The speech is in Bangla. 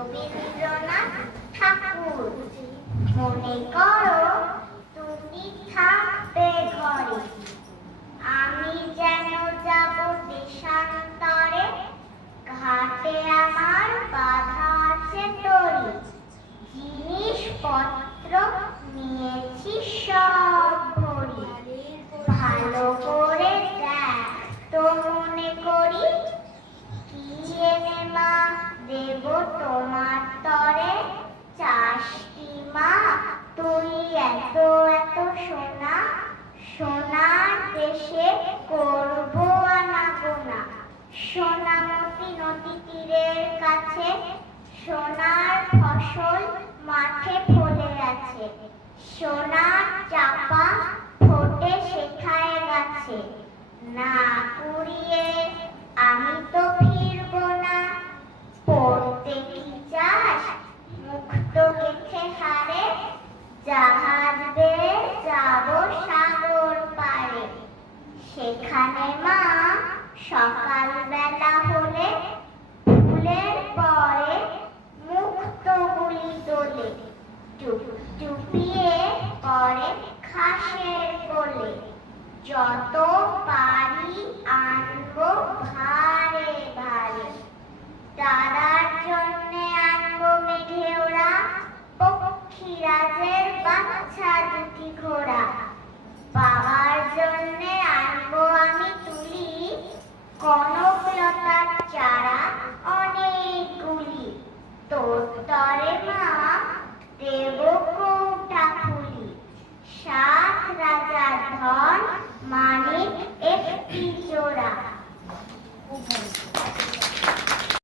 রবীন্দ্রনাথ ঠাকুর। মনে করো তুমি থাকবে ঘরে, আমি যেন যাব দেশান্তরে। ঘাটে আমার বাঁধা আছে তরি, জিনিসপত্র নিয়েছি সব ভরি। ভালো করে দেখ তো মনে করি, কি এনে মা দেব তোমার তরে। চাষটি মা তুই এত এত সোনা, সোনার দেশে করবো আনাগোনা। সোনামতি নদী তীরের কাছে, সোনার ফসল মাঠে ফলে আছে। সোনার চাপা ফোটে সেখায় গাছে, না কুড়িয়ে আমি তো